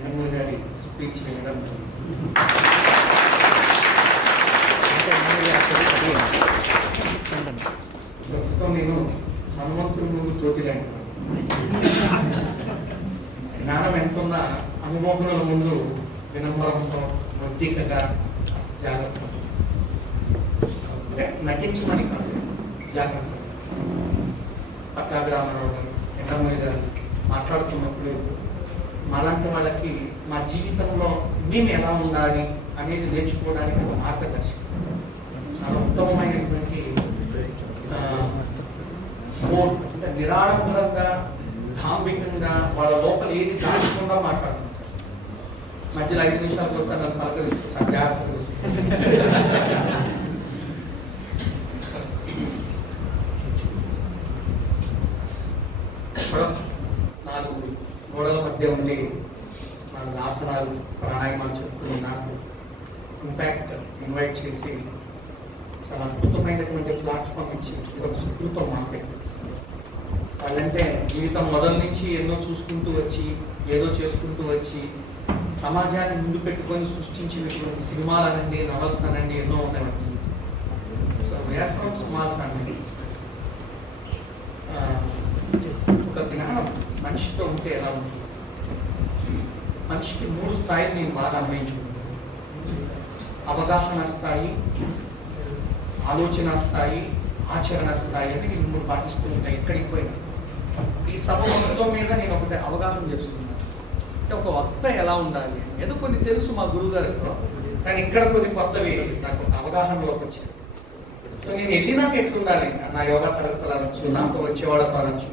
MML గారి speech వినడం ప్రస్తుతం నేను హనుమంతుడి ముందు జ్యోతిలేను. జ్ఞానం ఎంతున్నా అనుభవముల ముందు వినమ్రంతో నైతికగా అసలు జాగ్రత్త అంటే నటించమని కాదు, జాగ్రత్త. పట్టాభిరామారావు గారు, ఎండమూరి గారు మాట్లాడుతున్నప్పుడు మాలాంటి వాళ్ళకి మా జీవితంలో మేము ఎలా ఉండాలి అనేది నేర్చుకోవడానికి ఒక మార్గదర్శకం. చాలా ఉత్తమమైనటువంటి అంటే నిరాడంబరంగా ధాంబికంగా వాళ్ళ లోపల ఏది దాచకుండా మాట్లాడుతుంటారు. మధ్యలో 5 నిమిషాలకు వస్తారు నన్ను పలకరిస్తూ చాలా జాగ్రత్తగా చూసి నాలుగు గోడల మధ్య ఉండి 4 ఆసనాలు ప్రాణాయామాలు చెప్పుకుని నాకు ఇంపాక్ట్ ఇన్వైట్ చేసి చాలా అద్భుతమైనటువంటి ప్లాట్ఫామ్ ఇచ్చి ఒక సుకృతం మాట్లాడి వాళ్ళంటే జీవితం మొదల నుంచి ఎన్నో చూసుకుంటూ వచ్చి ఏదో చేసుకుంటూ వచ్చి సమాజాన్ని ముందు పెట్టుకొని సృష్టించినటువంటి సినిమాలు అనండి, నవల్స్ అనండి ఎన్నో ఉన్నాయి. So where from small family. ఒక జ్ఞానం మనిషితో ఉంటే ఎలా ఉంటుంది? మనిషికి 3 స్థాయిలు నేను బాగా అన్వయించుకుంటాను. అవగాహన స్థాయి, ఆలోచన స్థాయి, ఆచరణ స్థాయి అని నేను 3 పాటిస్తూ ఉంటాను ఎక్కడికి పోయినా. ఈ సభ మొత్తం మీద నేను ఒకటి అవగాహన చేసుకున్నాను. అంటే ఒక వక్త ఎలా ఉండాలి ఏదో కొన్ని తెలుసు మా గురువు గారితో, కానీ ఇక్కడ కొన్ని కొత్తవి నాకు అవగాహనలోకి వచ్చాయి. సో నేను వెళ్ళినాక ఎట్లుండాలి, నా యోగా తరగతులు అనొచ్చు, నాతో వచ్చేవాళ్ళతో అనొచ్చు,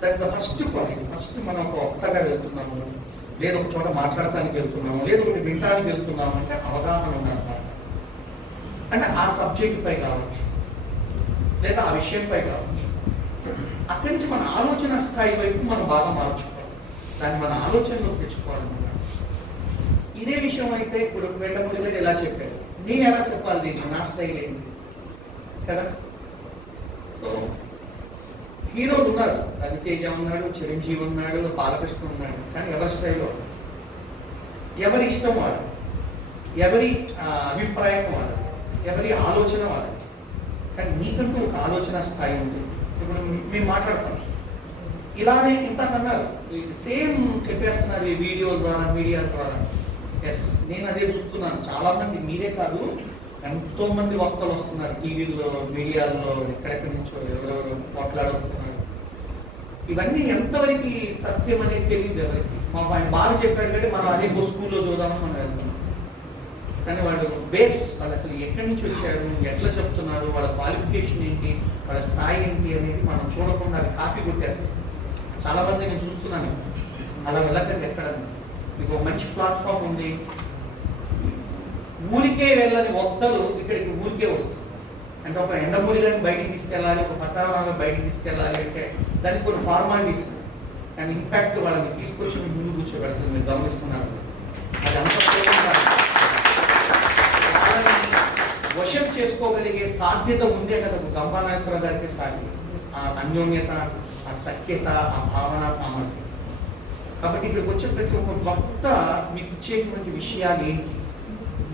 దానికి ఫస్ట్ క్వాలిటీ. ఫస్ట్ మనం ఒక వక్తగా వెళ్తున్నాము, లేదు ఒక చోట మాట్లాడటానికి వెళ్తున్నాము, లేదు ఒకటి వినటానికి వెళ్తున్నాము అంటే అవగాహన ఉండాలి. అంటే ఆ సబ్జెక్ట్ పై కావచ్చు, లేదా ఆ విషయంపై కావచ్చు. అక్కడి నుంచి మన ఆలోచన స్థాయి వైపు మనం బాగా మార్చుకోవాలి, దాన్ని మన ఆలోచనలో తెచ్చుకోవాలన్నమాట. ఇదే విషయం అయితే ఇప్పుడు వెంటనే గారు ఎలా చెప్పారు, నేను ఎలా చెప్పాలి దీన్ని, నా స్టైల్ ఏంటి కదా. సో హీరోలు ఉన్నారు, రవితేజ ఉన్నాడు, చిరంజీవి ఉన్నాడు, బాలకృష్ణ ఉన్నాడు, కానీ ఎవరి స్టైల్లో, ఎవరి ఇష్టం వాడు, ఎవరి అభిప్రాయం వాడు, ఎవరి ఆలోచన వాడు. కానీ నీకంటూ ఒక ఆలోచన స్థాయి ఉంది. ఇప్పుడు మేము మాట్లాడతాం ఇలానే ఇంతకన్నారు, సేమ్ చెప్పేస్తున్నారు ఈ వీడియో ద్వారా, మీడియా ద్వారా. ఎస్, నేను అదే చూస్తున్నాను. చాలామంది మీరే కాదు, ఎంతోమంది వక్తలు వస్తున్నారు టీవీల్లో, మీడియాల్లో, ఎక్కడెక్కడి నుంచో ఎవరెవరు మాట్లాడొస్తున్నారు. ఇవన్నీ ఎంతవరకు సత్యం అనేది తెలియదు ఎవరికి. మాకు ఆయన బాగా చెప్పాడు కంటే మనం అదే స్కూల్లో చూద్దామని మనం వెళ్తున్నాం. కానీ వాళ్ళు బేస్, వాళ్ళు అసలు ఎక్కడి నుంచి వచ్చారు, ఎట్లా చెప్తున్నారు, వాళ్ళ క్వాలిఫికేషన్ ఏంటి, వాళ్ళ స్థాయి ఏంటి అనేది మనం చూడకుండా అది కాపీ కొట్టేస్తాం. చాలామంది నేను చూస్తున్నాను. అలా వెళ్ళకండి. ఎక్కడ మీకు ఒక మంచి ప్లాట్ఫామ్ ఉంది, ఊరికే వెళ్ళని వక్తలు ఇక్కడికి ఊరికే వస్తారు. అంటే ఒక ఎండమూరి గారిని బయటికి తీసుకెళ్ళాలి, ఒక పట్టాభాగం బయటికి తీసుకెళ్ళాలి అంటే దానికి కొన్ని ఫార్మాలిటీస్ ఉన్నాయి. కానీ ఇంపాక్ట్ వాళ్ళని తీసుకొచ్చి మీరు ముందు కూర్చోబెడుతుంది, మీరు గమనిస్తున్నారు. అది అంత వశం చేసుకోగలిగే సాధ్యత ఉందే కదా గంపానాగేశ్వర గారికి సాధ్యం. ఆ అన్యోన్యత, ఆ సఖ్యత, ఆ భావన, సామర్థ్యం. కాబట్టి ఇక్కడికి వచ్చే ప్రతి ఒక్క వక్త మీకు ఇచ్చేటువంటి విషయాలు ఏంటి,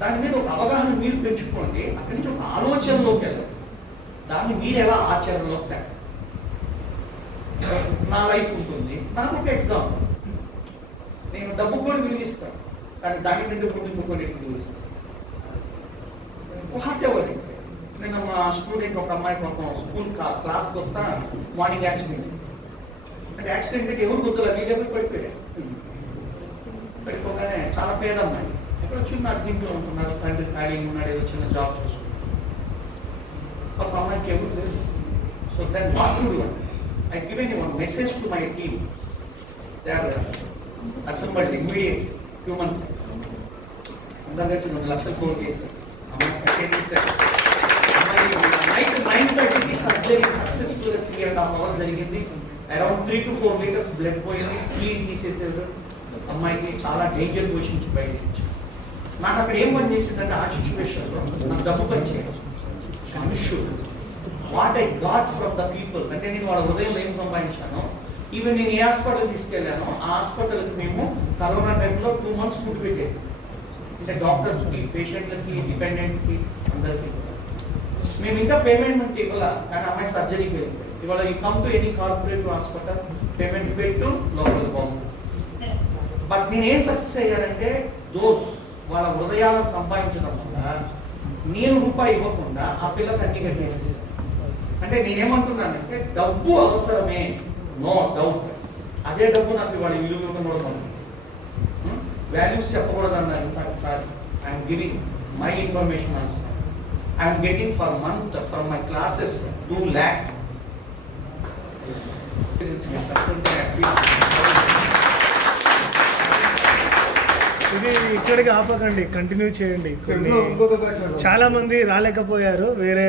దాని మీద ఒక అవగాహన మీరు పెంచుకోండి. అక్కడి నుంచి ఒక ఆలోచనలోకి వెళ్ళండి, దాన్ని మీరు ఎలా ఆచరణలోకి తేండి. నా లైఫ్ ఉంటుంది, నాకు ఒక ఎగ్జాంపుల్. నేను డబ్బు కూడా విలువిస్తాను, కానీ దాని మీద ముందు కొన్ని విలువిస్తాను. What ever. నేను మా స్టూడెంట్ ఒక అమ్మాయి పాపం స్కూల్ క్లాస్కి వస్తా, మార్నింగ్ యాక్సిడెంట్. అంటే యాక్సిడెంట్ అంటే ఎవరు గుర్తులా, వీళ్ళెవరు పడిపోయాడు. పడిపోగానే చాలా పేద అమ్మాయి, ఎక్కడ చిన్న దీంట్లో ఉంటున్నారు, తండ్రి ఖాళీ ఉన్నాడు, ఏదో చిన్న జాబ్ చేసుకుంటారు. ఒక అమ్మాయికి ఎవరు లేదు. So then what to do? I given one message to my team. They are assembled immediate human science. అందరిగా 2 లక్షల కోట్ చేశారు. అమ్మాయి కట్టేసేసారు. నైట్ 9:30కి సర్జరీ సక్సెస్ఫుల్గా 3.5 hours జరిగింది. అరౌండ్ 3 to 4 liters బ్లడ్ పోయింది. స్ప్లీన్ తీసేసారు. అమ్మాయికి చాలా డేంజర్ పొజిషన్ నుంచి బయటకు వచ్చారు. నాకు అక్కడ ఏం పని చేసిందంటే ఆ సిచ్యువేషన్లో నాకు డబ్బు పని చేయడం మనుషులు. What I got from the people అంటే నేను వాళ్ళ హృదయంలో ఏం సంపాదించాను. ఈవెన్ నేను ఏ హాస్పిటల్ తీసుకెళ్ళానో ఆ హాస్పిటల్కి మేము కరోనా టైంలో 2 months ఫుడ్ పెట్టేసాం. అంటే డాక్టర్స్కి, పేషెంట్లకి, డిపెండెంట్స్కి అందరికీ. మేము ఇంకా పేమెంట్ ఇవ్వాల, కానీ అమ్మాయి సర్జరీకి వెళ్ళింది. ఇవాళ you come to any cooperative hospital, payment పెట్టు లోపల బాగుంది. బట్ నేనేం సక్సెస్ అయ్యానంటే వాళ్ళ హృదయాలను సంపాదించడం వల్ల నేను రూపాయి ఇవ్వకుండా ఆ పిల్లకి అన్ని కట్టేసేసి. అంటే నేనేమంటున్నానంటే డబ్బు అవసరమే, నో డౌట్. అదే డబ్బు నాకు ఇవాళ విలువ ఇవ్వకూడదు, వాల్యూస్ చెప్పకూడదు అన్నారు. Sir I'm giving my information also. I'm getting for month from my classes 2 lakhs. ఇది ఇక్కడికి ఆపకండి, కంటిన్యూ చేయండి. కొన్ని చాలా మంది రాలేకపోయారు వేరే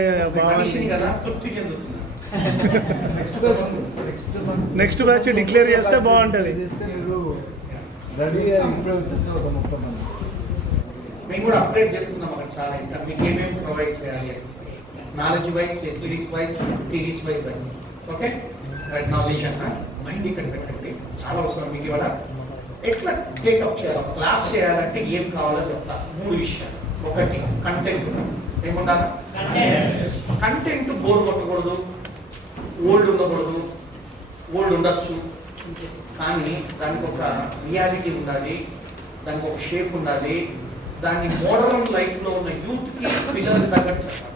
నెక్స్ట్ బ్యాచ్ డిక్లేర్ చేస్తే బాగుంటుంది. మేము కూడా అప్డేట్ చేసుకున్నాం అక్కడ చాలా. ఇంకా మీకు ఏమేమి ప్రొవైడ్ చేయాలి, knowledge wise, facilities wise, TVs wise. Okay right, నా విజన్ మైండ్ ఇక్కడ పెట్టండి, చాలా అవసరం మీకు. ఇవాళ ఎట్లా టేకప్ చేయాలి, క్లాస్ చేయాలంటే ఏం కావాలో చెప్తా. 3 విషయాలు. ఒకటి కంటెంట్. ఏముండాలి? కంటెంట్ బోర్ కొట్టకూడదు, ఓల్డ్ ఉండకూడదు. ఓల్డ్ ఉండొచ్చు కానీ దానికి ఒక రియాలిటీ ఉండాలి, దానికి ఒక షేప్ ఉండాలి. దాన్ని మోడర్న్ లైఫ్లో ఉన్న యూత్కి, పిల్లలకి తగ్గట్టు చెప్పాలి.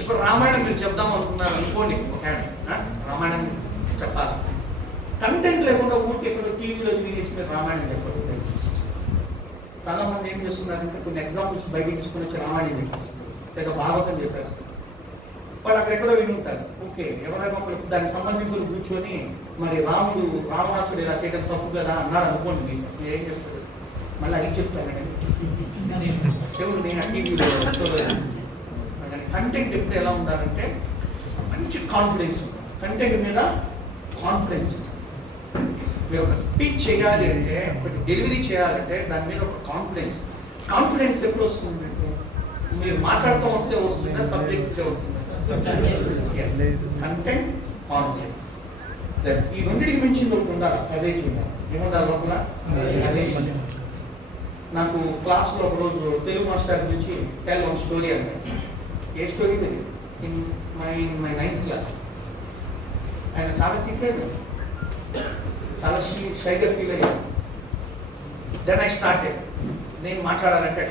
ఇప్పుడు రామాయణం మీరు చెప్దాం అనుకున్నారు అనుకోండి, రామాయణం చెప్పాలి. కంటెంట్ లేకుండా ఊరికి ఎక్కడ టీవీలో తీసి మీరు రామాయణం చెప్పండి. చాలా మంది ఏం చేస్తున్నారంటే కొన్ని ఎగ్జాంపుల్స్ బయట తీసుకుని వచ్చి రామాయణం చెప్పేస్తారు, లేదా భాగవతం చెప్పేస్తారు. వాళ్ళు అక్కడ ఎక్కడో వినుంటారు. ఓకే, ఎవరైనా ఒకరు దానికి సంబంధించిన కూర్చొని మరి రావణాసుడు ఇలా చేయడం తప్పు కదా అన్నాడు అనుకోండి, మీరు ఏం చేస్తారు? మళ్ళీ అడిగి చెప్తానండి చెవులు నేను టీవీలో. కంటెంట్ ఎప్పుడు ఎలా ఉండాలంటే మంచి కాన్ఫిడెన్స్, కంటెంట్ మీద కాన్ఫిడెన్స్. మీరు ఒక స్పీచ్ చేయాలి అంటే, ఒకటి డెలివరీ చేయాలంటే దాని మీద ఒక కాన్ఫిడెన్స్. కాన్ఫిడెన్స్ ఎప్పుడు వస్తుందంటే మీరు మాట్లాడటం వస్తే వస్తుందా, సబ్జెక్ట్ వస్తుందా? Content, confidence. ఈ రెండింటికి మించింది ఒకటి ఉండాలి, కదేజ్ ఉండాలి. ఏముండాలి లోపల? నాకు క్లాస్లో ఒకరోజు తెలుగు మాస్టర్ గురించి టెల్ వన్ స్టోరీ అన్నారు. ఏ story? In my 9th class. ఆయన చాలా తిట్టాడు, చాలా షైగా ఫీల్ అయ్యాను. Then I started. నేను మాట్లాడాలంటే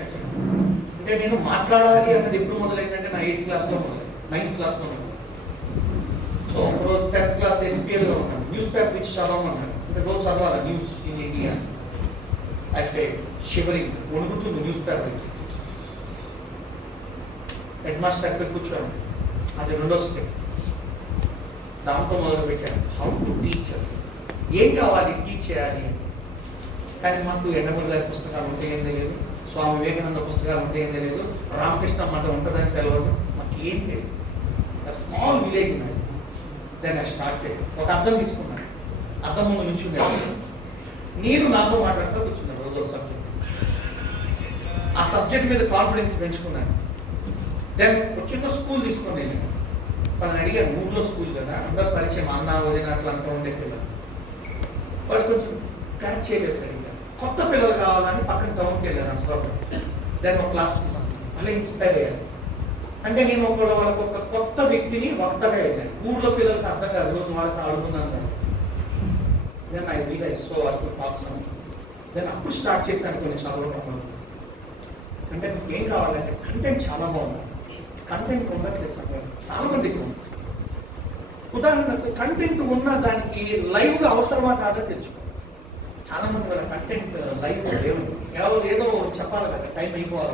అంటే నేను మాట్లాడాలి అన్నది ఎప్పుడు మొదలైందంటే నా 8th క్లాస్లో మొదలైంది, 9th క్లాస్లో మొదలైంది. సో ఒకరోజు 10th క్లాస్ SPLలో ఉన్నాను. న్యూస్ పేపర్ ఇచ్చి చదవమన్నాను. అంటే రోజు చదవాలి న్యూస్ ఇన్ ఇండియా. అయితే షివరింగ్, వణుకుతుంది న్యూస్ పేపర్ ఇచ్చి. హెడ్ మాస్టర్ అక్కడ కూర్చోండి, అది 2వ స్టెప్. దాంతో మొదలు పెట్టాను, హౌ టు టీచ్. అసలు ఏం కావాలి, టీచ్ చేయాలి. కానీ మాకు ఎండమూరి గారి పుస్తకాలు ఉంటే ఏం తెలియదు, స్వామి వివేకానంద పుస్తకాలు ఉంటే ఏం తెలియదు, రామకృష్ణ మాట ఉంటుందని తెలియదు, మాకు ఏం తెలియదు. స్మాల్ విలేజ్ నాది. Then I started. ఒక అర్థం తీసుకున్నాను, అర్థం ముందు నుంచున్నాను. నేను నాతో మాట్లాడుతూ కూర్చున్నాను రోజు ఒక సబ్జెక్ట్. ఆ సబ్జెక్ట్ మీద కాన్ఫిడెన్స్ పెంచుకున్నాను. దెన్ చిన్న స్కూల్ తీసుకొని వెళ్ళాను. వాళ్ళని అడిగాను, ఊళ్ళో స్కూల్ కదా, అందరూ పరిచయం, అన్న వదిన అట్లా అంతా ఉండే పిల్లలు. వాళ్ళు కొంచెం క్యాచ్ చేయలేదు సరిగ్గా. కొత్త పిల్లలు కావాలని పక్కన టౌన్కి వెళ్ళాను అసలు. దాన్ని ఒక క్లాస్ తీసుకున్నాను. అలా ఇన్స్పైర్ అయ్యాను. అంటే నేను వాళ్ళకి ఒక కొత్త వ్యక్తిని వక్తగా వెళ్ళాను. ఊళ్ళో పిల్లలకి అర్థం కాదు, రోజు వాళ్ళకి ఆడుకున్నాను కదా. Then I realize so I could talk some. దెన్ అప్పుడు స్టార్ట్ చేశాను కొన్ని చదవడం. అంటే మీకు ఏం కావాలంటే కంటెంట్ చాలా బాగుంది. కంటెంట్ ఉండట్లేదు చాలా మందికి ఉంది. ఉదాహరణకు కంటెంట్ ఉన్న దానికి లైవ్గా అవసరమా కాదో తెలుసుకో. చాలా మంది వాళ్ళ కంటెంట్ లైవ్ ఏదో చెప్పాలి కదా, టైం అయిపోవాలి.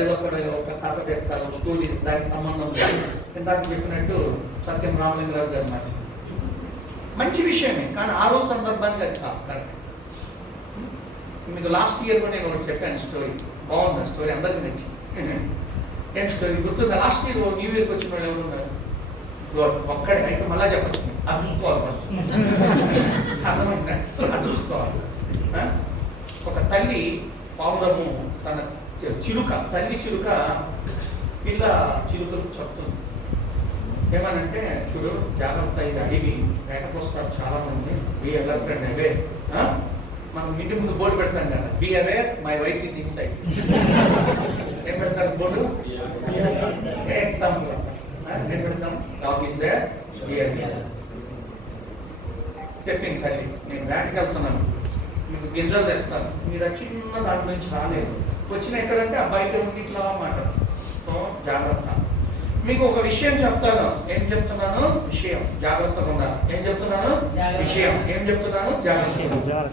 ఏదో ఒక కథ తెస్తారు, స్టోరీస్, దానికి సంబంధం లేదు. ఇందాక చెప్పినట్టు సత్యం రామలింగరాజు గారు మాట మంచి విషయమే, కానీ ఆ రోజు సందర్భానికి అది కాదు కరెక్ట్. మీకు లాస్ట్ ఇయర్ నేను ఒకటి చెప్పాను స్టోరీ, బాగుంది స్టోరీ, అందరికీ నచ్చింది. ఏం స్టోరీ గుర్తుందా? లాస్ట్ ఇయర్ న్యూ ఇయర్కి వచ్చిన వాళ్ళు ఎవరు ఉన్నారు? ఒక్కడే. అయితే మళ్ళా చెప్పచ్చు, అది చూసుకోవాలి ఫస్ట్. అర్థమైందా? అది చూసుకోవాలి. ఒక తల్లి పావురము తన చిలుక, తల్లి చిలుక పిల్ల చిలుకలు చెప్తుంది ఏమనంటే, చూడు జాగ్రత్త, ఇది అడివి, వేటకొస్తారు చాలా మంది, వీ అలర్ట్ అండ్ అవే. మనం ఇంటి ముందు బోర్డు పెడతాం కదా, be aware my wife is inside. ఏం పెడతారు బోర్డు? ఎగ్జాంపుల్ ఏం పెడతాం? Dog is there, be aware. చెప్పింది తల్లి, నేను వేటకి వెళ్తున్నాను, మీకు గింజలు తెస్తాను, మీరు చిన్న దాంట్లో నుంచి రాలేదు, వచ్చిన ఎక్కడంటే ఆ బయట ఉండి ఇట్లా మాట. సో జాగ్రత్త. మీకు ఒక విషయం చెప్తాను. ఏం చెప్తున్నాను? విషయం. జాగ్రత్తగా ఉండాలి. ఏం చెప్తున్నాను? విషయం. ఏం చెప్తున్నాను? జాగ్రత్త.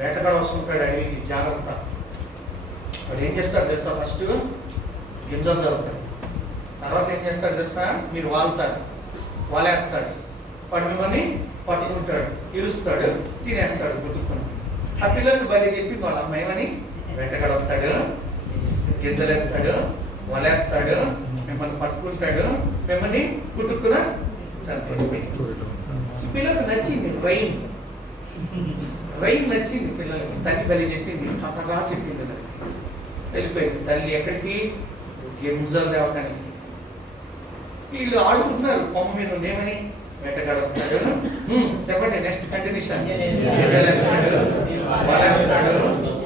వేటగాడు వస్తుంటాడు, అవి జాగ్రత్త. వాడు ఏం చేస్తాడు తెలుసా? ఫస్ట్ గింజలు దొరుకుతాడు, తర్వాత ఏం చేస్తాడు తెలుసా? మీరు వాళ్తారు, వాలేస్తాడు, వాడు మిమ్మల్ని పట్టుకుంటాడు, ఇరుస్తాడు, తినేస్తాడు గుట్టుకుని. ఆ పిల్లలకు బలి చెప్పి వాళ్ళ అమ్మాయిమని వేటగాడు వస్తాడు, గింజలేస్తాడు, వలేస్తాడు, మిమ్మల్ని పట్టుకుంటాడు, మిమ్మల్ని కుట్టుకున చంపేస్తాడు. పిల్లలకు నచ్చింది రైమ్. రైమ్ నచ్చింది పిల్లలకు. తల్లి బలి చెప్పింది, కథగా చెప్పింది. వెళ్ళిపోయింది తల్లి ఎక్కడికి? గింజలు దేవటానికి. వీళ్ళు ఆడుకుంటున్నారు కొమ్మ మీద ఏమని? వేటగాడు వస్తాడు. చెప్పండి నెక్స్ట్ కంటిన్యూషన్. వలేస్తాడు,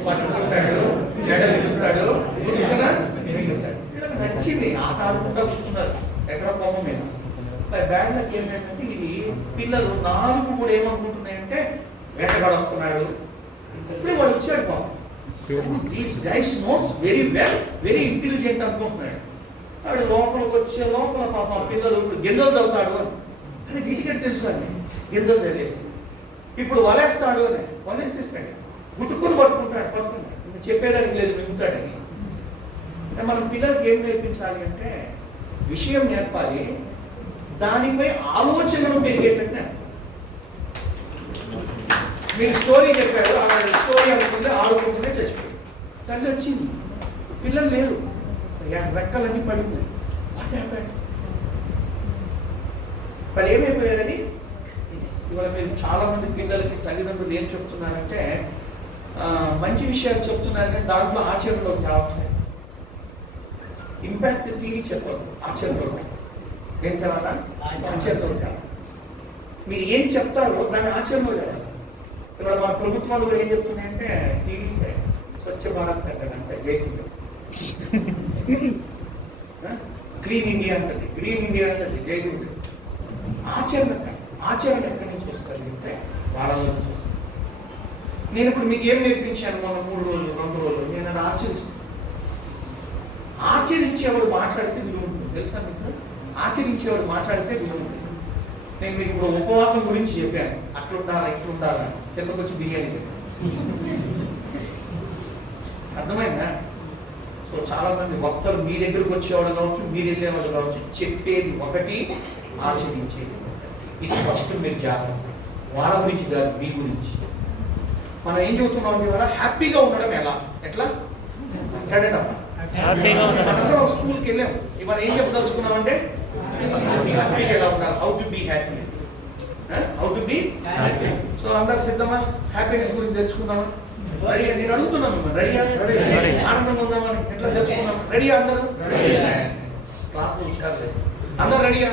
పట్టుకుంటాడు, జడలిస్తాడు, నచ్చింది. ఆట ఆడుకుంటా కూర్చున్నారు ఎక్కడ కొమ్మ మీద. బ్యాడ్ లక్ ఏమైందంటే ఇది పిల్లలు 4 కూడా ఏమనుకుంటున్నాయంటే వేటగాడు వస్తున్నాడు. ఇప్పుడే వాడు వచ్చాడు పాపం. These guys knows very well, very intelligent అనుకుంటున్నాడు. వాడు లోపలికి వచ్చే లోపల పాపం పిల్లలు గింజలు చదువుతాడు అని వీటికి తెలుసు అండి. గింజలు చదివేసి ఇప్పుడు వలేస్తాడు అని వలేసేసాడు, గుట్టుకుని పట్టుకుంటాడు. చెప్పేదానికి లేదు, మిగుతాడని. మనం పిల్లలకి ఏం నేర్పించాలి అంటే విషయం నేర్పాలి, దానిపై ఆలోచనలు పెరిగేటట్టు. మీరు స్టోరీ చెప్పారు, ఆ స్టోరీ అనుకుంటే ఆడుకుంటుంటే చచ్చిపోయింది. తల్లి వచ్చింది, పిల్లలు లేరు, రెక్కలన్నీ పడిపోయి. What happened? మరి ఏమైపోయారు అది? ఇవాళ మీరు చాలా మంది పిల్లలకి తల్లిదండ్రులు ఏం చెప్తున్నారంటే మంచి విషయాలు చెప్తున్నారు కానీ దాంట్లో ఆచరణలోకి తేవట్లేదు. ఇంపాక్ట్ తీరి చెప్పదు, ఆచరణలో ఏం తేవాలా? ఆచరణలో తేవాలి. మీరు ఏం చెప్తారో దాన్ని ఆచరణలో తేవాలి. ఇవాళ మన ప్రభుత్వాలు కూడా ఏం చెప్తున్నాయంటే టీవీ స్వచ్ఛ భారత్ అంటే జైలు, క్లీన్ ఇండియా అంటది, గ్రీన్ ఇండియా అంటది, జైలు. ఆచరణ ఎక్కడి నుంచి వస్తుంది అంటే వాళ్ళలో నుంచి వస్తుంది. నేను ఇప్పుడు మీకు ఏం నేర్పించాను మన 3 రోజులు 2 రోజులు, నేను అది ఆచరిస్తాను. ఆచరించేవాడు మాట్లాడితే విలువ ఉంటుంది తెలుసా మీకు? ఆచరించేవాడు మాట్లాడితే విలువ ఉంటుంది. నేను మీకు ఇప్పుడు ఉపవాసం గురించి చెప్పాను, అట్లుండాలా ఇట్లుండాలా, చెప్పకొచ్చి బిర్యానీ చెప్పాను. అర్థమైందా? సో చాలా మంది వక్తలు మీ దగ్గరకు వచ్చేవాడు కావచ్చు, మీరు వెళ్ళేవాడు కావచ్చు, చెప్పేది ఒకటి, ఆచరించేది ఒకటి. ఇది ఫస్ట్ మీరు జాగ్రత్త. వాళ్ళ గురించి కాదు, మీ గురించి. మనం ఏం చెబుతున్నాం ఇవాళ? హ్యాపీగా ఉండడం ఎలా? ఎట్లా అంటాడేనమ్మా? మనందరం ఒక స్కూల్కి వెళ్ళాం. ఇవాళ ఏం చెప్పదలుచుకున్నామంటే హ్యాపీగా ఎలా ఉండాలి, how to be happy, how to be happy. So అందరు సిద్ధమా? హ్యాపీనెస్ గురించి తెలుసుకుందామా? రెడీగా? నేను అడుగుతున్నాను మిమ్మల్ని, రెడీగా? ఆనందంగా ఉందామని ఎట్లా తెలుసుకుందాం? రెడీగా అందరూ? క్లాస్లో హుషారు లేదు, అందరూ రెడీగా?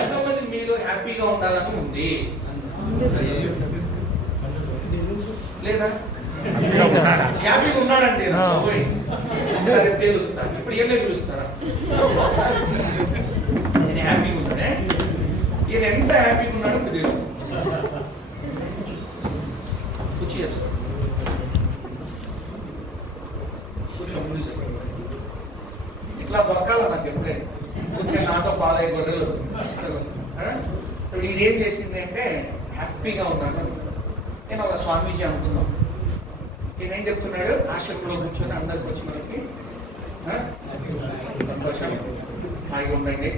ఎంతమంది మీరు హ్యాపీగా ఉండాలని ఉంది లేదా? హ్యాపీగా ఉన్నాడంటే సరే తెలుస్తా. ఇప్పుడు ఏం తెలుస్తారా? నేను హ్యాపీగా ఉన్నాడే, ఈయన ఎంత హ్యాపీగా ఉన్నాడో తెలియదు. కూర్చి చేస్తాడు, ఇట్లా బతకాల నాకు ఎప్పుడైనా. ఎందుకంటే నాతో ఫాలో అయ్యే గొర్రెలు. ఇప్పుడు ఇదేం చేసింది అంటే హ్యాపీగా ఉన్నాను. నేను ఒక స్వామీజీ అనుకున్నాం. నేనేం చెప్తున్నాడు? ఆశ్రమంలో కూర్చొని అందరికి వచ్చి మనకి సంతోషం, హాయిగా ఉండండి,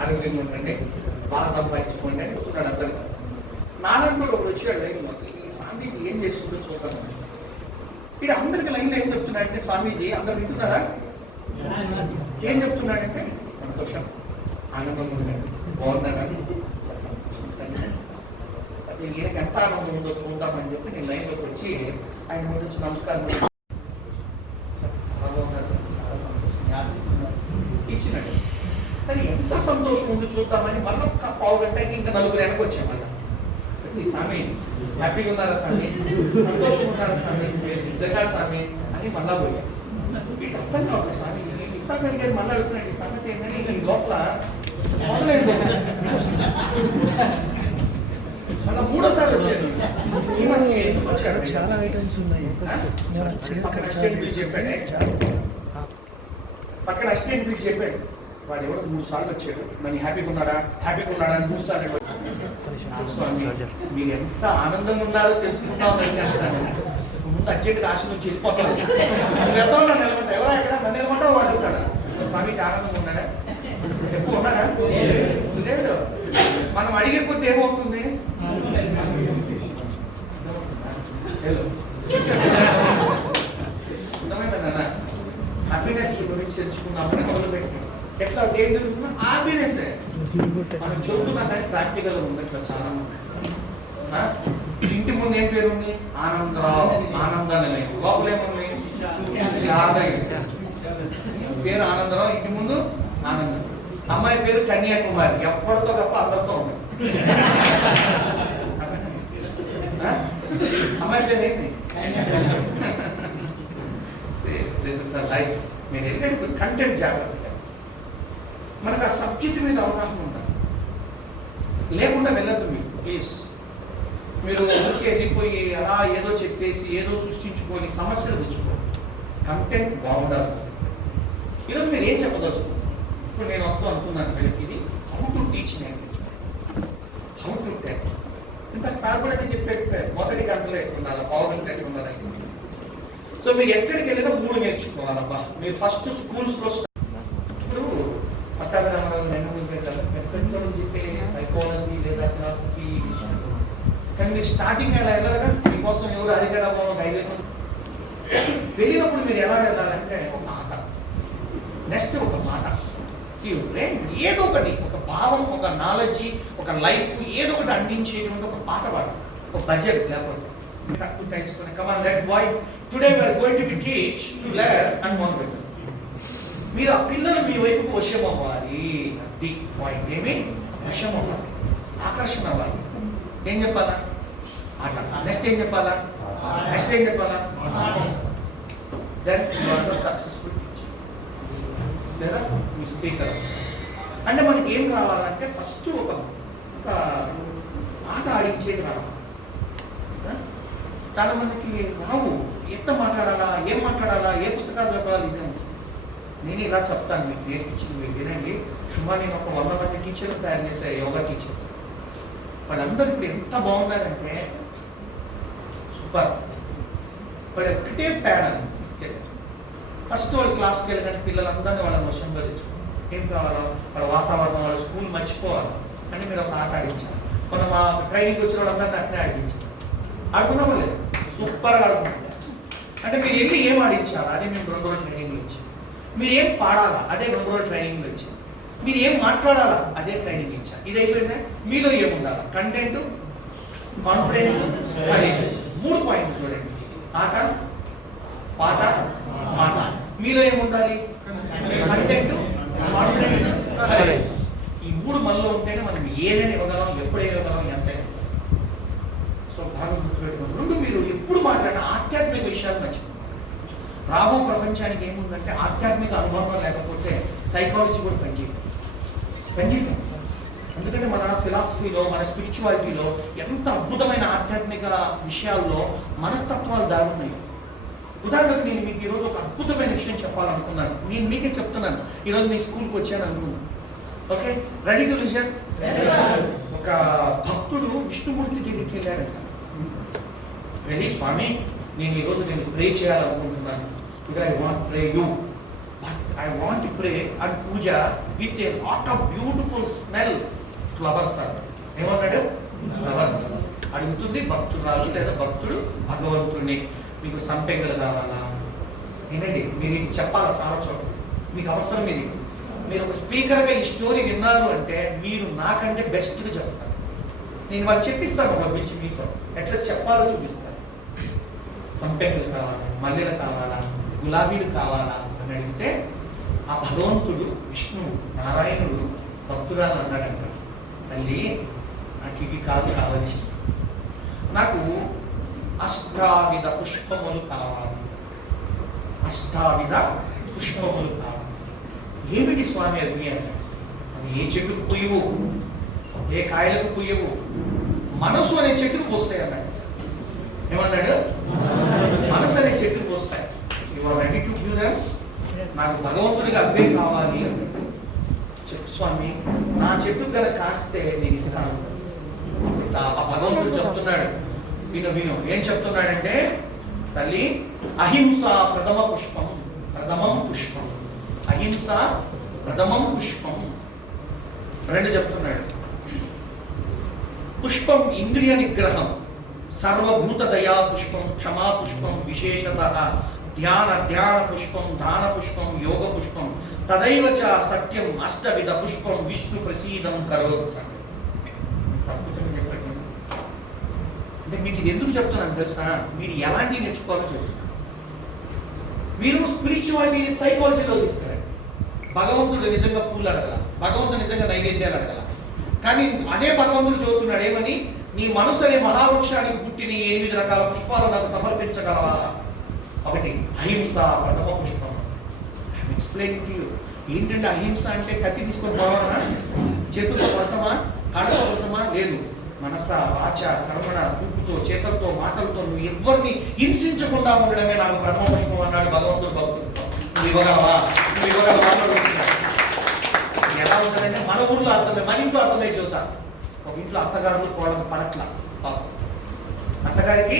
ఆరోగ్యంగా ఉండండి, బాగా సంపాదించుకోండి అని చెప్తున్నాడు అందరికి. నాన్న కూడా ఒకటి వచ్చాడు లైన్. అసలు ఈ స్వామీజీ ఏం చేస్తుందో చూద్దాం. ఇక్కడ అందరికి లైన్లో ఏం చెప్తున్నాడంటే స్వామీజీ అందరు వింటున్నారా? ఏం చెప్తున్నాడంటే సంతోషం, ఆనందంగా ఉండండి, బాగున్నారని. ఈయనకి ఎంత ఆనందం ఉందో చూద్దామని చెప్పి నేను లైన్లోకి వచ్చి ఆయన ముందు వచ్చి నమస్కారం ఇచ్చినట్టు. సరే ఎంత సంతోషం ఉందో చూద్దామని మళ్ళీ ఒక పావు గంటకి ఇంకా 4 వెనక వచ్చాం. మళ్ళీ స్వామి హ్యాపీగా ఉన్నారా స్వామి, సంతోషంగా ఉన్నారా స్వామి, నిజంగా స్వామి అని మళ్ళా పోయా. వీటి అర్థం కావాలి స్వామి, ఇంత అడిగారు మళ్ళీ అడుగుతున్నాడు ఈ సంగతి ఏంటని లోపల మొదలైంది. మళ్ళీ మూడోసారి వచ్చాను. ఎందుకు వచ్చాడు? చాలా ఐటమ్స్ ఉన్నాయి. పక్కన అసిస్టెంట్ పిలిచి చెప్పాడు, వాడు ఎవడో 3 సార్లు వచ్చాడు, మరి హ్యాపీగా ఉన్నాడా అని 3 సార్లు. మీరు ఎంత ఆనందంగా ఉన్నారో తెలుసుకుంటామని వచ్చాను. ముందు అర్జెంట్గా ఆశ నుంచి వెళ్ళిపోతాను. నిలబడ్డా ఎవరా ఎక్కడ నన్ను నిలబడ్డా వాడు చెప్తాడు, స్వామికి ఆనందంగా ఉన్నాడా చెప్పు, ఉన్నాడా లేదు. మనం అడిగే కొద్ది ఏమవుతుంది, హ్యాపీనెస్ గురించి తెలుసుకున్నామని మొదలు పెట్టాం. ఎట్లా దేని హ్యాపీనెస్ మనం చదువుతున్నాం కానీ ప్రాక్టికల్ ఉంది. ఇట్లా చాలా మంది ఇంటి ముందు ఏం పేరు ఉంది, ఆనందరావు, ఆనందాన్ని లేదు. లోపల ఏముంది, పేరు ఆనందరావు, ఇంటి ముందు ఆనందం. అమ్మాయి పేరు కన్యాకుమారి, ఎప్పటితో తప్ప అందరితో ఉంది. అమ్మాయి పేరు ఏంటి, లైఫ్. మీరు ఎందుకంటే కంటెంట్ జాగ్రత్తగా మనకు ఆ సబ్జెక్ట్ మీద అవగాహన ఉండాలి, లేకుండా వెళ్ళద్దు మీరు ప్లీజ్. మీరు ఊరికే వెళ్ళిపోయి అలా ఏదో చెప్పేసి ఏదో సృష్టించుకొని సమస్యలు తెచ్చుకోండి. కంటెంట్ బాగుండాలి. ఈరోజు మీరు ఏం చెప్పదలుచుకోండి. ఇప్పుడు నేను వస్తూ అనుకున్నాను వీళ్ళకి, ఇది హౌ టు టీచ్ నేర్పించాను, హౌ టు టెక్. ఇంతకు సార్ కూడా అయితే చెప్పారు, మొదటి గంటలో ఎక్కువ ఉండాలి, పావు గంట ఎక్కువ ఉండాలి. సో మీరు ఎక్కడికి వెళ్ళినా 3 నేర్చుకోవాలబ్బా. మీరు ఫస్ట్ స్కూల్స్లో ఇప్పుడు చెప్పే సైకాలజీ లేదా ఫిలాసఫీ, కానీ మీరు స్టార్టింగ్ ఎలా వెళ్ళాలిగా, మీకోసం ఎవరు అడిగడమో ధైర్యం. వెళ్ళినప్పుడు మీరు ఎలా వెళ్ళాలంటే ఒక ఆట, నెక్స్ట్ ఒక మాట, ఏదో ఒకటి, ఒక భావం, ఒక నాలెడ్జి, ఒక లైఫ్ ఏదో ఒకటి అందించేటువంటి ఒక పాట పాడు, ఒక బడ్జెట్ లేకపోతే తక్కువ తెలుసుకుని. Come on let's boys, today we are going to be teach to learn and motivate. మీరు ఆ పిల్లలు మీ వైపుకు వశం అవ్వాలి. అది పాయింట్. ఏమి వశం అవ్వాలి, ఆకర్షణ అవ్వాలి. ఏం చెప్పాలా, ఆట. నెక్స్ట్ ఏం చెప్పాలా, నెక్స్ట్ ఏం చెప్పాలా, then you are the successful teacher లేదా మీ స్పీకర్. అంటే మనకి ఏం రావాలంటే ఫస్ట్ ఒక ఆట ఆడించేది రావాలి. చాలా మందికి రావు, ఎంత మాట్లాడాలా, ఏం మాట్లాడాలా, ఏ పుస్తకాలు చదవాలి. ఇదే నేను ఇలా చెప్తాను మీకు నేర్పించింది మీరు వినండి. సుమారు నేను ఒక 100 మంది టీచర్లు తయారు చేసే యోగా టీచర్స్. వాళ్ళందరూ ఇప్పుడు ఎంత బాగున్నారంటే సూపర్. వాళ్ళు ఒకటే ప్యానల్ తీసుకెళ్ళారు. ఫస్ట్ వాళ్ళు క్లాస్కి వెళ్ళగానే పిల్లలందరినీ వాళ్ళని వశంగా తెచ్చుకోవాలి. ఏం కావాలో వాళ్ళ వాతావరణం, వాళ్ళ స్కూల్ మర్చిపోవాలి అని మీరు ఒక ఆట ఆడించాలి. మనం ఆ ట్రైనింగ్ వచ్చిన వాళ్ళందరినీ అట్నే ఆడించాలి. ఆడుకున్నామో లేదు, సూపర్గా ఆడుకుంటాం. అంటే మీరు వెళ్ళి ఏం ఆడించాలా, అదే మేము 2 రోజుల ట్రైనింగ్లో ఇచ్చాం. మీరు ఏం పాడాలా, అదే 2 రోజుల ట్రైనింగ్లో ఇచ్చాం. మీరు ఏం మాట్లాడాలా, అదే ట్రైనింగ్ ఇచ్చాం. ఇది అయిపోయిందా, మీలో ఏముండాలా, కంటెంట్, కాన్ఫిడెన్స్, 3 పాయింట్స్ చూడండి. ఆట, పాట, మాట. మీలో ఏముండాలి, కంటెంట్, కాన్ఫిడెన్స్, కరేజ్. ఈ 3 మనలో ఉంటేనే మనం ఏదైనా ఇవ్వగలం, ఎప్పుడైనా ఇవ్వగలం, ఎంతైనా. సో బాగా గుర్తుపెట్టుకోండి. 2, మీరు ఎప్పుడు మాట్లాడిన ఆధ్యాత్మిక విషయాలు మర్చిపోండి. రాబో ప్రపంచానికి ఏముందంటే ఆధ్యాత్మిక అనుభవం లేకపోతే సైకాలజీ కూడా పనిచేయదు. ఎందుకంటే మన ఫిలాసఫీలో, మన స్పిరిచువాలిటీలో ఎంత అద్భుతమైన ఆధ్యాత్మిక విషయాల్లో మనస్తత్వాలు దాగున్నాయి. ఉదాహరణకు నేను మీకు ఈరోజు ఒక అద్భుతమైన విషయం చెప్పాలనుకున్నాను. నేను మీకే చెప్తున్నాను. ఈరోజు మీ స్కూల్కి వచ్చాను అనుకున్నాను. Okay, ready to listen. ఒక భక్తుడు విష్ణుమూర్తి దగ్గరికి వెళ్ళాడంట. వెళ్ళి, స్వామి నేను ఈరోజు ప్రే చేయాలనుకుంటున్నాను. Today I want pray you, but I want pray and puja with a lot of beautiful smell flowers. ఏమన్నాడు, ఫ్లవర్స్. అడుగుతుంది భక్తురాలు లేదా భక్తుడు భగవంతుడిని, మీకు సంపెంగలు కావాలా? ఏంటండి మీరు ఇది చెప్పాలా చాలా చోట్ల, మీకు అవసరం ఇది. మీరు ఒక స్పీకర్గా ఈ స్టోరీ విన్నారు అంటే మీరు నాకంటే బెస్ట్గా చెప్తారు. నేను వాళ్ళు చెప్పిస్తాను ఒక పిలిచి మీతో ఎట్లా చెప్పాలో చూపిస్తాను. సంపెంగలు కావాలా, మల్లెలు కావాలా, గులాబీలు కావాలా అని అడిగితే ఆ భగవంతుడు విష్ణువు నారాయణుడు భక్తురాలు అన్నాడంట, తల్లి నాకు ఇవి కాదు కావచ్చు. నాకు అష్టావిధ పుష్పములు కావాలి. అష్టావిధ పుష్పములు కావాలి. ఏమిటి స్వామి అది అంటే, అది ఏ చెట్టుకు పుయ్యవు, ఏ కాయలకు పుయ్యవు, మనసు అనే చెట్టుకు పోస్తాయి అన్నాడు. ఏమన్నాడు? మనసు అనే చెట్టుకు పోస్తాయి. You are ready to give them? నాకు భగవంతుడిగా అవే కావాలి అన్నాడు. చెప్పు స్వామి, నా చెట్టు గల కాస్తే నేను ఇస్తాను. ఆ భగవంతుడు చెప్తున్నాడు, విను విను. ఏం చెప్తున్నాడంటే, తల్లి అహింస ప్రథమ పుష్పం, ప్రథమం పుష్పం, అహింస ప్రథమం పుష్పం. రెండు చెప్తున్నాడు. పుష్పం ఇంద్రియ నిగ్రహం, సర్వభూత దయా పుష్పం, క్షమా పుష్పం, విశేషత ధ్యాన పుష్పం, దాన పుష్పం, యోగ పుష్పం, తదైవ చ సత్యం అష్టవిధ పుష్పం విష్ణు ప్రసీదం కరోత్. అంటే మీకు ఇది ఎందుకు చెప్తున్నాను తెలుసా? మీరు ఎలాంటి నేర్చుకోవాలో చెప్తున్నాను. మీరు స్పిరిచువాలిటీని సైకాలజీలో తీసుకురండి. భగవంతుడు నిజంగా పూలు అడగల, భగవంతుడు నిజంగా నైవేద్యాలు అడగల. కానీ అదే భగవంతుడు చెబుతున్నాడు ఏమని, నీ మనసు అనే మహావృక్షానికి పుట్టిన 8 రకాల పుష్పాలు నాకు సమర్పించగలవా? ఒకటి అహింస ప్రథమ పుష్పం. Explain to you. ఏంటంటే అహింస అంటే కత్తి తీసుకొని పోవాలన్నా, చేతులతో కొడతామా, కాళ్ళతో కొడతామా? లేదు. మనస వాచ కర్మణ, చూపుతో, చేతలతో, మాటలతో నువ్వు ఎవరిని హింసించకుండా ఉండడమే నాకు ప్రథమ పుష్పం అన్నాడు భగవంతుడు భక్తులతో. నువ్వు ఇవ్వగలవా? నువ్వు ఇవ్వగలవా? ఎలా ఉంటుందంటే మన ఊర్లో అర్థమే, మన ఇంట్లో అర్థమై చూతా. ఒక ఇంట్లో అత్తగారులు కోడలు పడట్ల, పాపం అత్తగారికి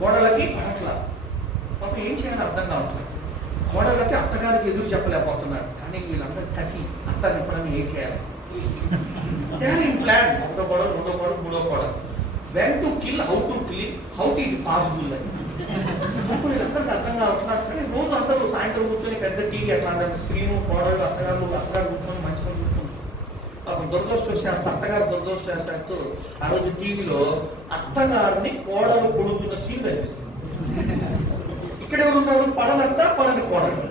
కోడలకి పడట్ల, పాపం ఏం చేయాలో అర్థం కావట్లేదు. కోడళ్ళకి అత్తగారికి ఎదురు చెప్పలేకపోతున్నారు. కానీ వీళ్ళందరూ కసి అత్తని ఎప్పుడన్నా వేసేయాలి. ప్లాన్ ఒకటో కోడలు, రెండో కోడలు, మూడో కోడలు. When to kill, how to kill, how to it possible అని అప్పుడు వీళ్ళందరికీ అర్థం కావట్లేదు. సరే రోజు అందరూ సాయంత్రం కూర్చొని పెద్ద టీవీ అట్లా అంటారు, స్క్రీను, కోడలు, అత్తగారు కూర్చొని మంచిగా చూసుకుంటారు. పాపం దురదృష్టవశాత్తు, అత్తగారు దురదృష్టవశాత్తు ఆ రోజు టీవీలో అత్తగారిని కోడలు కొడుతున్న సీన్ కనిపిస్తుంది. ఇక్కడ ఎవరు ఉన్నారు? పడనత్త, పడని కోడలు.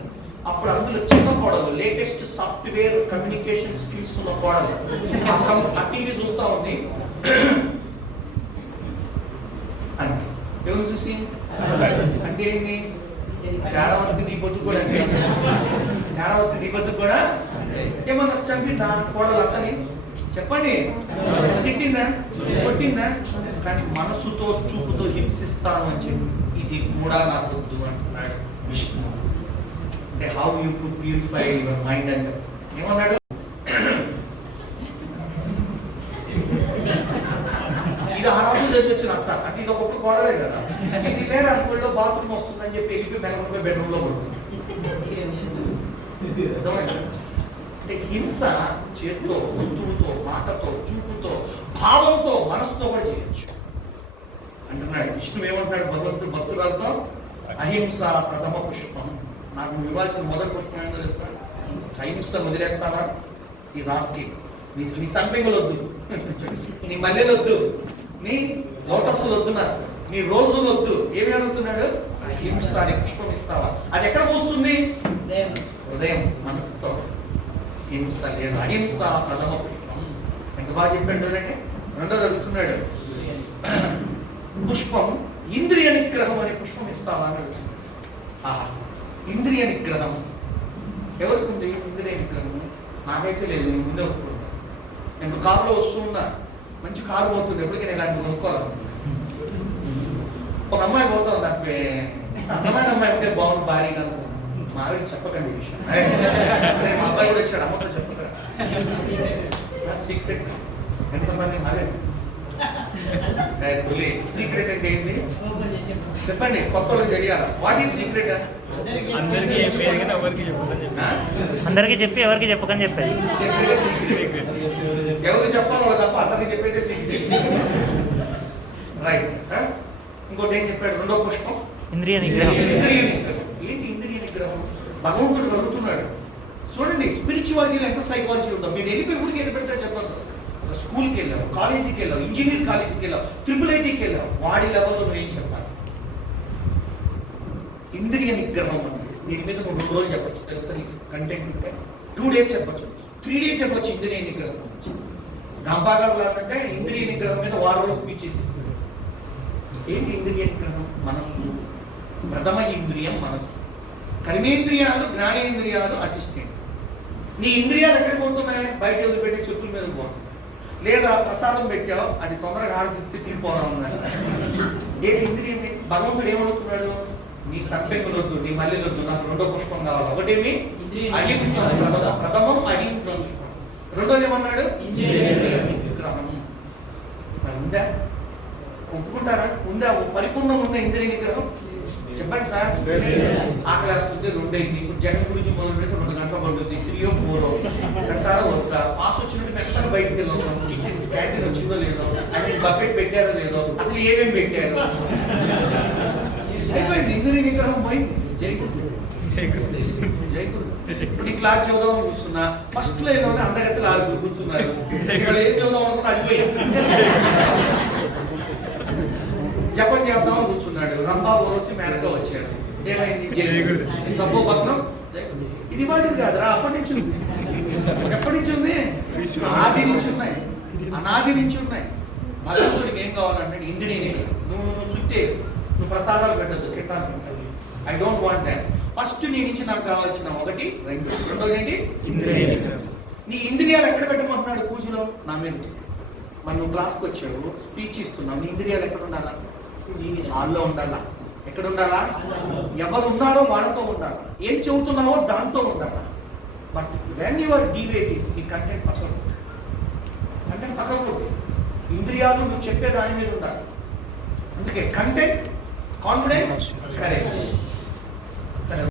అప్పుడు అందులో చిన్న కోడలు, లేటెస్ట్ సాఫ్ట్వేర్ కమ్యూనికేషన్ స్కిల్స్ ఉన్న కోడలు ఆ టీవీ చూస్తా ఉంది. అంటే ఎవరు చూసి అంటే ఏంది? తేడా వస్తే నీ బతుకు కూడా అంటే, తేడా వస్తే నీ బతుకు కూడా ఏమన్నా చంపిందా కోడలు అత్తని? చెప్పండి. తిట్టిందా? కొట్టిందా? కానీ మనసుతో, చూపుతో హింసిస్తాను అని చెప్పి ఇది కూడా నాకు వద్దు అంటున్నాడు విష్ణు. అంటే how you to purify your mind అని చెప్తాను. ఏమన్నాడు? ఇది ఆ రోజు తెచ్చిన అత్త అంటే ఇది ఒక కోడలే కదా. ఇది లేదా స్కూల్లో బాత్రూమ్ వస్తుందని చెప్పి వెళ్ళిపోయి మెలకపోయి బెడ్రూమ్ లో పడుతుంది. అంటే హింస చేత్తో, వస్తువుతో, మాటతో, చూపుతో, భావంతో, మనసుతో కూడా చేయొచ్చు అంటున్నాడు విష్ణు. ఏమంటున్నాడు భగవంతుడు భక్తురాలతో? అహింస ప్రథమ పుష్పం. నాకు నువ్వు ఇవ్వాల్సిన మొదటి పుష్పం ఏంటో తెలుసా? అహింస వదిలేస్తావా? Is asking. నీ సంపెంగులు వద్దు, నీ మల్లెలు వద్దు, నీ లోటస్లు వద్దునా, నీ రోజులు వద్దు. ఏమి అడుగుతున్నాడు? అహింస అనే పుష్పం ఇస్తావా? అది ఎక్కడ పోస్తుంది? హృదయం, మనసుతో. హింస లేదు, అహింస ప్రథమ పుష్పం. ఎంత బాగా చెప్పాడు చూడండి. రెండోది అడుగుతున్నాడు, పుష్పం ఇంద్రియ నిగ్రహం అనే పుష్పం ఇస్తావా అని అడుగుతున్నాడు. ఇంద్రియ నిగ్రహం ఎవరికి ఉంది? ఇంద్రియ నిగ్రహం నాకైతే లేదు. నేను ముందే ఒప్పుకుంటాను. నేను కారులో వస్తూ ఉన్నా, మంచి కారు పోతుంది, ఎప్పటికీ నేను ఇలాంటి కొనుక్కోవాలనుకుంటున్నాను. ఒక అమ్మాయి పోతా ఉంది, అంటే అందమైన అమ్మాయి అంటే బాగుంది, భారీగా అనుకున్నాను. మా ఆవిడకి చెప్పకండి ఈ విషయం. మా అబ్బాయి కూడా వచ్చాడు, అమ్మతో చెప్పకండి సీక్రెట్. ఎంతమంది మరే సీక్రెట్ అంటే ఏంటి చెప్పండి, కొత్త వాళ్ళకి తెలియాలి. What is secret? అందరికి చెప్పి ఎవరికి చెప్పకని చెప్పేది. చెప్పేదే సీక్రెట్. ఎవరికి చెప్పాలి వాళ్ళు తప్ప అందరికి చెప్పేదే సీక్రెట్. రైట్. ఇంకోటి ఏం చెప్పాడు? రెండో పుష్పం ఇంద్రియ నిగ్రహం. ఇంద్రియ నిగ్రహం. ఏంటి ఇంద్రియ నిగ్రహం? భగవంతుడు అడుగుతున్నాడు. చూడండి స్పిరిచువాలిటీలో ఎంత సైకాలజీ ఉందో. మీరు వెళ్ళిపోయి ఊరికి వెళ్ళి పెడితే చెప్పద్దు. ఒక స్కూల్కి వెళ్ళావు, కాలేజీకి వెళ్ళావు, ఇంజనీర్ కాలేజీకి వెళ్ళావు, IIITకి వెళ్ళావు, వాడి లెవెల్లో నువ్వేం చెప్పాలి? ఇంద్రియ నిగ్రహం అంటే దీని మీద నువ్వు 2 రోజులు చెప్పచ్చు. తెలుసా నీకు కంటెంట్ ఉంటే 2 days చెప్పచ్చు, 3 days చెప్పచ్చు. ఇంద్రియ నిగ్రహం గంపాగారు అంటే ఇంద్రియ నిగ్రహం మీద 1 రోజు స్పీచ్ చేసిస్తుంది. ఏంటి ఇంద్రియ నిగ్రహం? మనస్సు. ప్రథమ ఇంద్రియం మనస్సు. కర్మేంద్రియాలు, జ్ఞానేంద్రియాలు అసిస్టెంట్. నీ ఇంద్రియాలు ఎక్కడికి పోతున్నాయి? బయట వదిలిపెట్టే చెప్పుల మీద పోతున్నాయి. లేదా ప్రసాదం పెట్టావు, అది తొందరగా ఆరతిస్తే తినిపోవడం ఉందని. ఏంటి ఇంద్రియం? భగవంతుడు ఏమడుగుతున్నాడు? నీ సంపెంగులొద్దు, నీ మల్లెలొద్దు, నాకు రెండో పుష్పం కావాలి. ఒకటేమి అహింస, ప్రథమం అహింస. రెండోది ఏమన్నాడు? నిగ్రహం. మరి ఉందా? ఒప్పుకుంటారా? ఉందా? పరిపూర్ణంగా ఉందా ఇంద్రియ నిగ్రహం? చెప్పండి సార్. ఆకలి వస్తుంది, 2 అయింది. ఇప్పుడు జగన్ గురించి మొదలు పెడితే 2 గంటలు పడుతుంది. 3 or 4 గంటారా వస్తా. పాస్ వచ్చినట్టు మెల్లగా బయటికి వెళ్ళాం. కిచెన్ క్యాంటీన్ వచ్చిందో లేదో, అది బఫెట్ పెట్టారో లేదో, అసలు ఏమేమి పెట్టారు, అయిపోయింది. ఇంద్రియ నిగ్రహం పోయింది. జైగురు జైగురు. ఇప్పుడు ఈ క్లాస్ చదువుదాం కూర్చున్నా, ఫస్ట్ లో ఏదో అందగత్తలు ఆడుతూ కూర్చున్నారు. ఇక్కడ ఏం చదువుదాం అనుకున్నా అది పోయింది. జపం చేద్దామని కూర్చున్నాడు, రంభా ఓరోసి మేనక వచ్చాడు. ఏమైంది? జైగురు. తప్పు భగ్నం. ఇది వాటిది కాదురా, అప్పటి నుంచి ఉంది. ఎప్పటి నుంచి ఉంది? ఆది నుంచి ఉన్నాయి, అనాది నుంచి ఉన్నాయి. భగవంతుడికి ఏం కావాలంటే ఇంద్రియ నిగ్రహం. నువ్వు సుట్టే, నువ్వు ప్రసాదాలు పెట్టద్దు, కిట్టాలు. I don't want that. First నీ నుంచి నాకు కావాల్సిన 1, 2. రెండోది ఏంటి? ఇంద్రియ నిగ్రహం. నీ ఇంద్రియాలు ఎక్కడ పెట్టమంటున్నాడు పూజలో? నా మీద. మరి నువ్వు క్లాస్కి వచ్చావు, స్పీచ్ ఇస్తున్నావు, నీ ఇంద్రియాలు ఎక్కడ ఉండాలా? హాల్లో ఉండాలా? ఎక్కడ ఉండాలా? ఎవరు ఉన్నారో వాళ్ళతో ఉండాలా? ఏం చెబుతున్నావో దాంతో ఉండాలా? బట్ వెన్ యువర్ డివేటింగ్, నీ కంటెంట్ పక్కన కంటెంట్ పక్కన ఇంద్రియాలు నువ్వు చెప్పే దాని మీద ఉండాలి. అందుకే కంటెంట్, కాన్ఫిడెన్స్, కరేజ్.